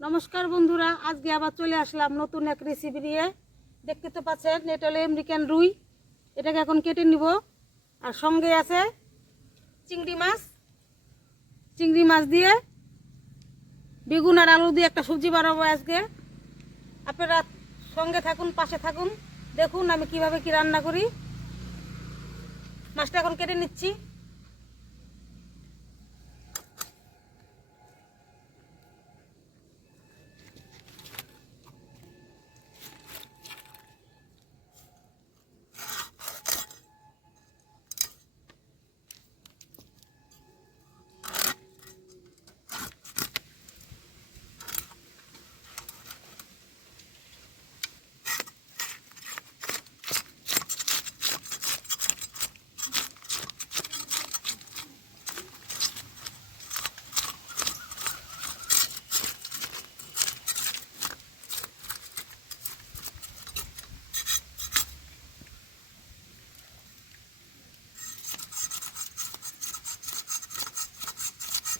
নমস্কার বন্ধুরা, আজকে আবার চলে আসলাম নতুন এক রেসিপি নিয়ে। দেখতে তো পাচ্ছেন, এটা হলো আমেরিকান রুই। এটাকে এখন কেটে নিব। আর সঙ্গে আছে চিংড়ি মাছ। চিংড়ি মাছ দিয়ে বেগুন আর আলু দিয়ে একটা সবজি বানাবো আজকে। আপনারা সঙ্গে থাকুন, পাশে থাকুন, দেখুন আমি কিভাবে কি রান্না করি। মাছটা এখন কেটে নিচ্ছি।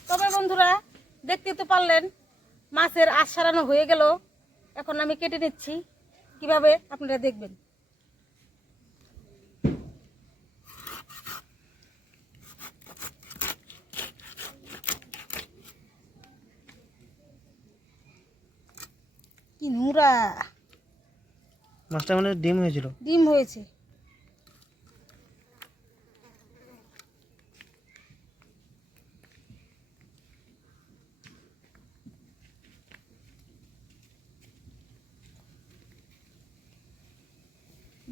তবে বন্ধুরা, দেখতে তো পারলেন মাছের আঁশ সারানো হয়ে গেল। এখন আমি কেটে নিচ্ছি, কিভাবে আপনারা দেখবেন। কি নোংরা! মাছটা মানে ডিম হয়েছিল। ডিম হয়েছে।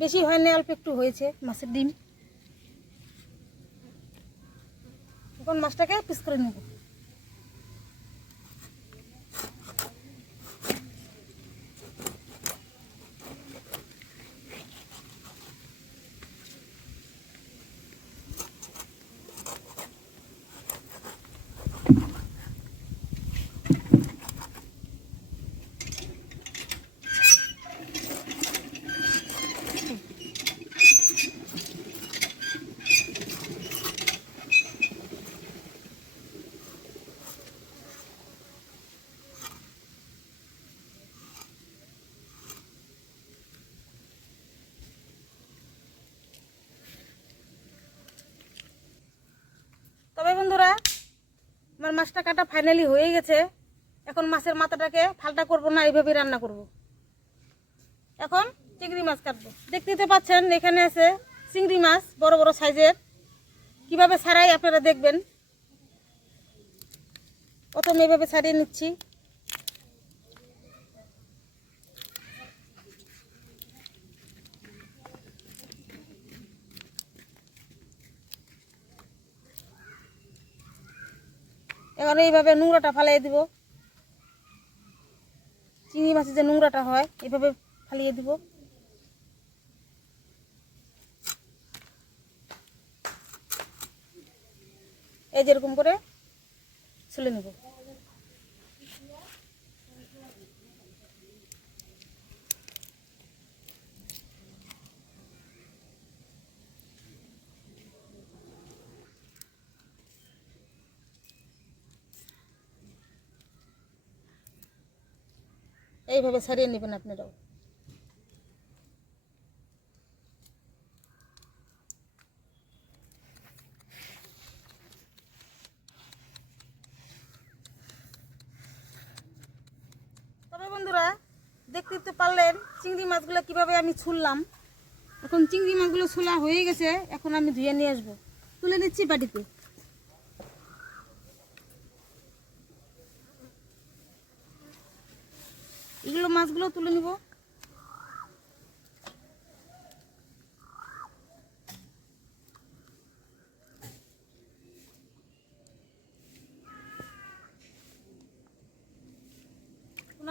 বেশি হয়নি, অল্প একটু হয়েছে মাছের ডিম। এখন মাছটাকে পিস করে নেব। তবে বন্ধুরা, আমার মাছটা কাটা ফাইনালি হয়ে গেছে। এখন মাছের মাথাটাকে ফালটা করব না, এইভাবেই রান্না করব। এখন চিংড়ি মাছ কাটবো। দেখতে পাচ্ছেন এখানে আছে চিংড়ি মাছ, বড় বড় সাইজের। কিভাবে ছাড়াই আপনারা দেখবেন। প্রথমে এইভাবে ছাড়িয়ে নিচ্ছি। এবার এইভাবে নোংরাটা ফালিয়ে দিব। চিংড়ি মাছের যে নোংরাটা হয়, এইভাবে ফালিয়ে দিব। এই যেরকম করে ছুলে নেব। এইভাবে ছাড়িয়ে নেবেন আপনারাও। তবে বন্ধুরা, দেখতে তো পারলেন চিংড়ি মাছগুলো কিভাবে আমি ছুললাম। এখন চিংড়ি মাছগুলো ছোলা হয়ে গেছে। এখন আমি ধুয়ে নিয়ে আসবো। তুলে নিচ্ছি বাটিতে। এগুলো মাছগুলো তুলে নিব।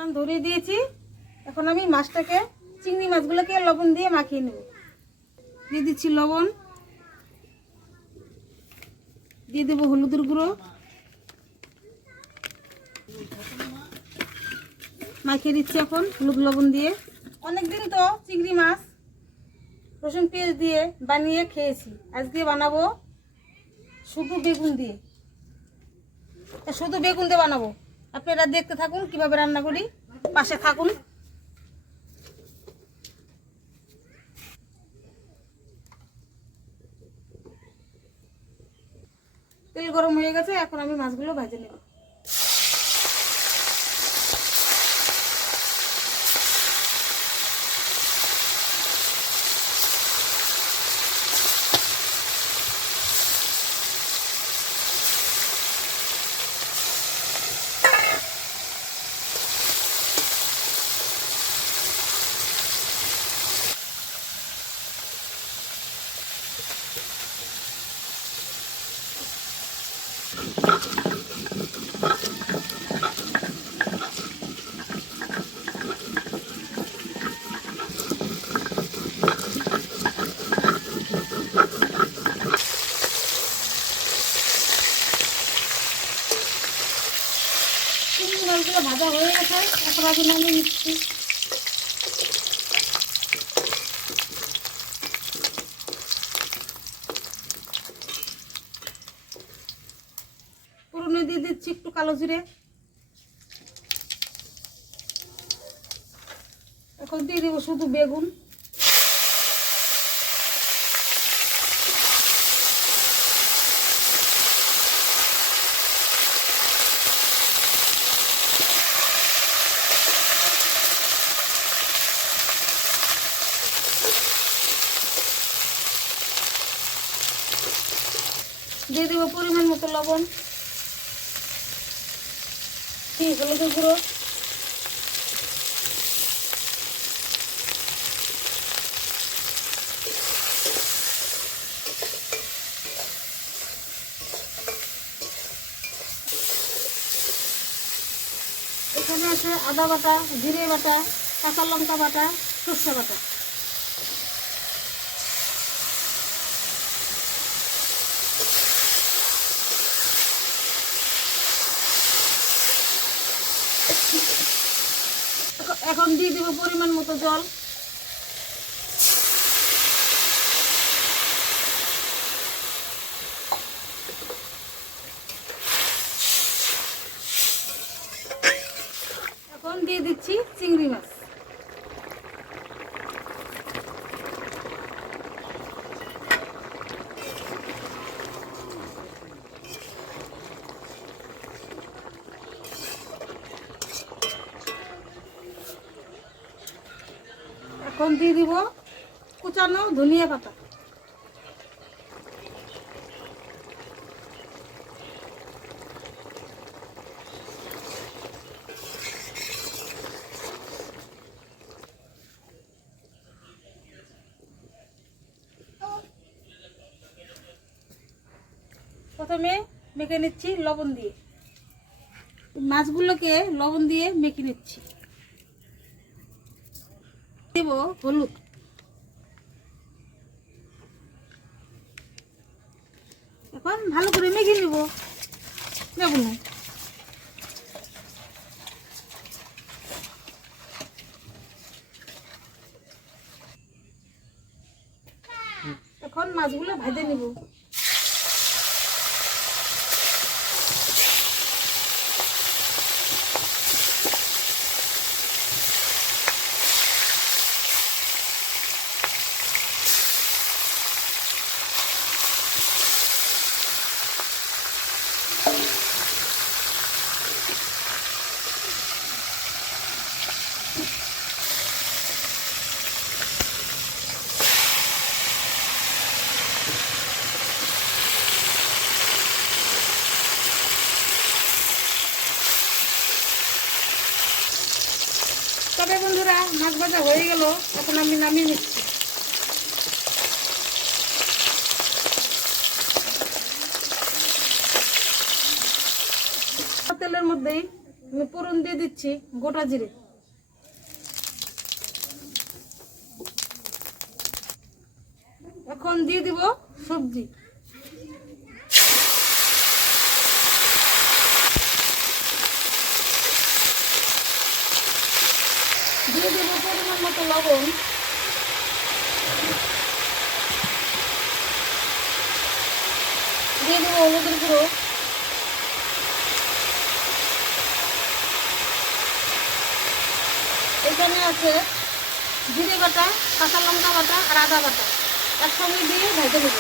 আমি ধরিয়ে দিয়েছি। এখন আমি মাছটাকে, চিংড়ি মাছগুলোকে লবণ দিয়ে মাখিয়ে নেব। দিয়ে দিচ্ছি লবণ, দিয়ে দেবো হলুদের গুঁড়ো, মাখিয়ে দিচ্ছি এখন হলুদ লবণ দিয়ে। অনেকদিন তো চিংড়ি মাছ রসুন পেঁয়াজ দিয়ে বানিয়ে খেয়েছি। আজকে বানাবো শুধু বেগুন দিয়ে। শুধু বেগুন দিয়ে বানাবো। আপনারা দেখতে থাকুন কিভাবে রান্না করি, পাশে থাকুন। তেল গরম হয়ে গেছে, এখন আমি মাছগুলো ভেজে নেব। চিংড়ি মাছগুলো ভাজা হয়ে গেছে, এখন আমি নামিয়ে নিচ্ছি। পুরনো দিয়ে দিচ্ছি একটু কালো জিরে। এখন দিয়ে দেবো শুধু বেগুন। দিয়ে দেবো পরিমাণ মতো লবণ, হলুদের গুঁড়ো, এখানে আছে আদা বাটা, জিরে বাটা, কাঁচা লঙ্কা বাটা, সরষে বাটা। এখন দিয়ে দেবো পরিমাণ মতো জল। এখন দিয়ে দিচ্ছি চিংড়ি মাছ। এখন দিয়ে দিব কুচানো ধনিয়া পাতা। প্রথমে মেখে নিচ্ছি লবণ দিয়ে, মাছগুলোকে লবণ দিয়ে মেখে নিচ্ছি। দেব হলুদ, এখন ভালো করে মেখে নিব বেগুন। এখন মাছগুলো ভেজে নিব। তবে বন্ধুরা, মাছ ভাজা হয়ে গেল, এখন আমি নামিয়ে নিচ্ছি। তেলের মধ্যেই আমি ফোড়ন দিয়ে দিচ্ছি গোটা জিরে, এখন দিয়ে দিব সবজি। দিয়ে দেব পরিমাণ মতো লবণ, দিয়ে দেবো হলুদের গুঁড়ো, এখানে আছে জিরে বাটা, কাঁচা লঙ্কা বাটা আর আদা বাটা একসঙ্গে দিয়ে ভেজে নেব।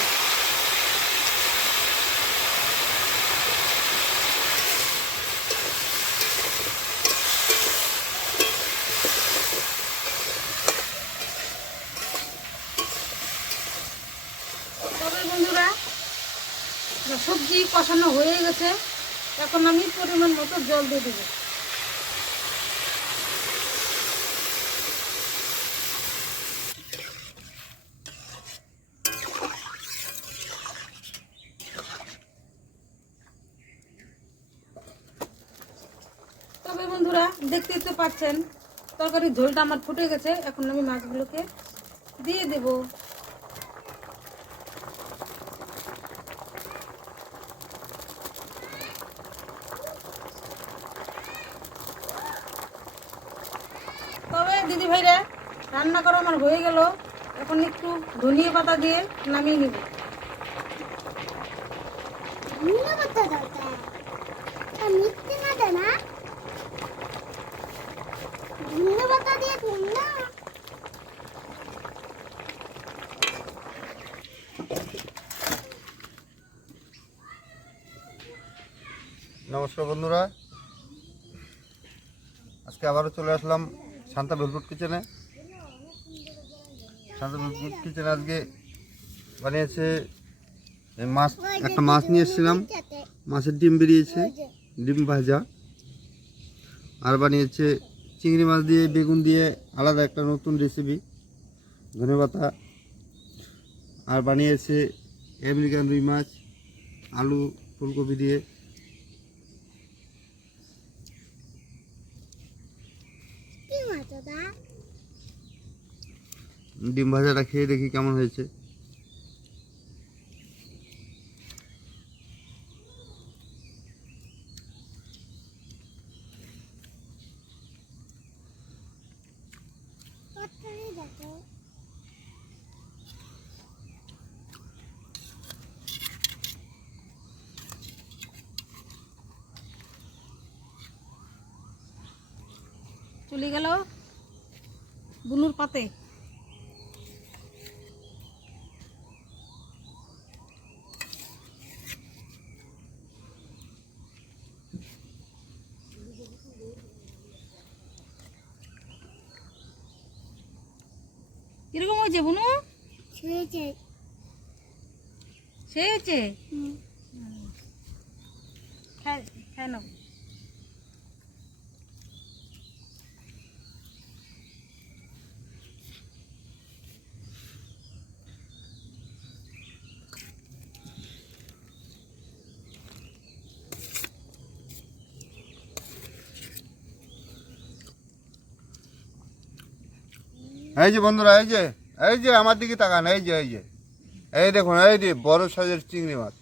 তবে বন্ধুরা সবজি কষানো হয়ে গেছে, এখন আমি পরিমাণ মতো জল দিয়ে দেবো। তবে বন্ধুরা দেখতেই তো পাচ্ছেন তরকারির ঝোলটা আমার ফুটে গেছে, এখন আমি মাছগুলোকে দিয়ে দেব। তবে দিদি ভাইরা রান্না করা আমার হয়ে গেল, এখন একটু ধনিয়া পাতা দিয়ে নামিয়ে নিব। ধনিয়া পাতা দাও, মিথ্যে না দে না, ধনিয়া পাতা দিয়ে তুম না। নমস্কার বন্ধুরা, আজকে আবারও চলে আসলাম শান্তা ভেলপুট কিচেনে। শান্তা ভেলপুট কিচেনে আজকে বানিয়েছে এই মাছ, একটা মাছ নিয়ে এসেছিলাম, মাছের ডিম বেরিয়েছে, ডিম ভাজা। আর বানিয়েছে চিংড়ি মাছ দিয়ে বেগুন দিয়ে আলাদা একটা নতুন রেসিপি, ধনেপাতা। আর বানিয়েছে আমেরিকান রুই মাছ, আলু ফুলকপি দিয়ে। কি মাছ ওটা? ডিম ভাজাটা খেয়ে দেখি কেমন হয়েছে। পাতাই দেখো। চলে গেল বুনুর পাতে। কিরকম হয়েছে বুনু? ছেড়েছে। সে হয়েছে, খায় খায় নাও। এই যে বন্ধুরা, এই যে আমার দিকে তাকান, এই দেখুন, এই যে বড় সাইজের চিংড়ি মাছ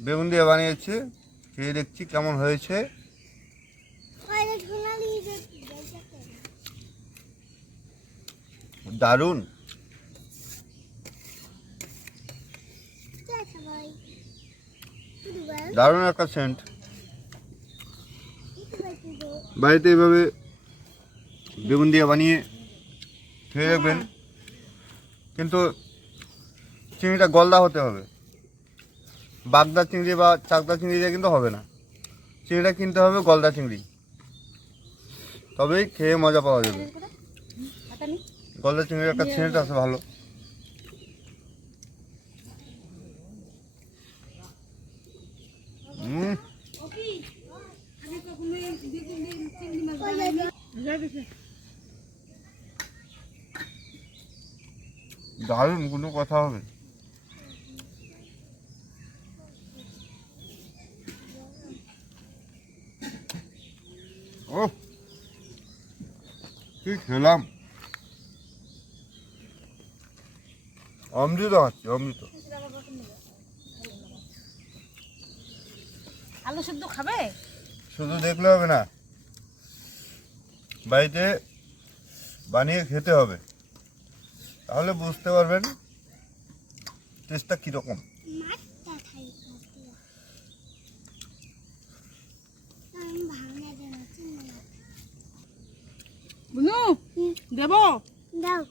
বেগুন দিয়ে বানিয়েছে। খেয়ে দেখছি কেমন হয়েছে। ওইটা সোনালি যে দারুণ, দেখো ভাই। দুবার দারুণ একটা সেন্ট। দুবার কিন্তু বাড়িতে এইভাবে বেগুন দিয়ে বানিয়ে খেয়ে দেখবেন, কিন্তু চিংড়িটা গলদা হতে হবে। বাগদা চিংড়ি বা চাকদা চিংড়ি দিয়ে কিন্তু হবে না, চিংড়িটা কিনতে হবে গলদা চিংড়ি, তবেই খেয়ে মজা পাওয়া যাবে। হাতে নি। গলদা চিংড়ির একটা সেন্ট আছে ভালো। আমি কখনোই বেগুন দিয়ে চিংড়ি মাছ বানাইনি। দারুণ, কোনো কথা হবে। ও কি খেলাম, অমৃত আছে, অমৃত। আলু সেদ্ধ খাবে? শুধু দেখলে হবে না, বাড়িতে বানিয়ে খেতে হবে, তাহলে বুঝতে পারবেন টেস্টটা কীরকম। মাছটা খাই খাতে। আমি ভাঙা দেনা চিনি না। বুনু দেব দাও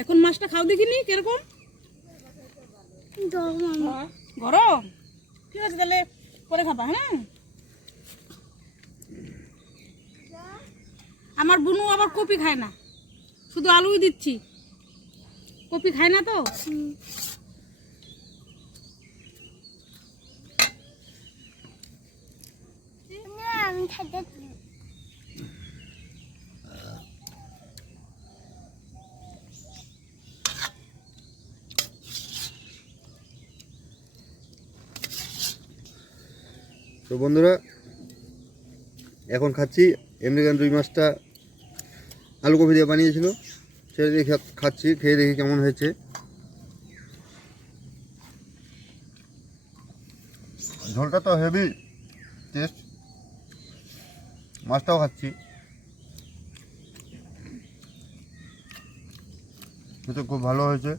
এখন মাছটা খাও দেখিনি কিরকম দাও মামা গরম। ঠিক আছে তাহলে পরে খাবা। হ্যাঁ আমার বুনু আবার কপি খায় না, শুধু আলুই দিচ্ছি, কপি খায় না তো। না আমি খাইতে তো বন্ধুরা এখন খাচ্ছি আমেরিকান রুই মাছটা আলু কপি দিয়ে বানিয়েছিল, সেটা দিয়ে খাচ্ছি, খেয়ে দেখি কেমন হয়েছে। ঝোলটা তো হেভি টেস্ট, মাছটাও খাচ্ছি, খেতে খুব ভালো হয়েছে।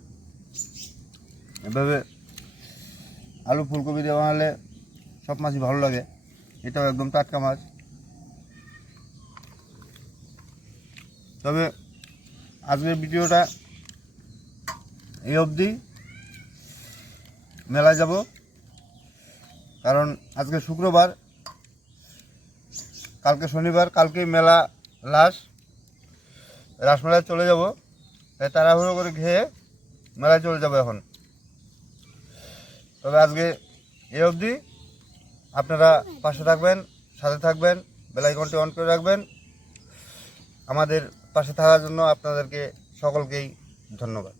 এভাবে আলু ফুলকপি দিয়ে বানালে সব মাছই ভালো লাগে, এটাও একদম টাটকা মাছ। তবে আজকের ভিডিওটা এই অবধি। মেলায় যাব, কারণ আজকে শুক্রবার, কালকে শনিবার, কালকে মেলা রাসমেলায় চলে যাব, তাই তাড়াহুড়ো করে খেয়ে মেলায় চলে যাব এখন। তবে আজকে এই অবধি। আপনারা পাশে থাকবেন, সাথে থাকবেন, বেল আইকনটি অন করে রাখবেন। আমাদের পাশে থাকার জন্য আপনাদেরকে সকলকেই ধন্যবাদ।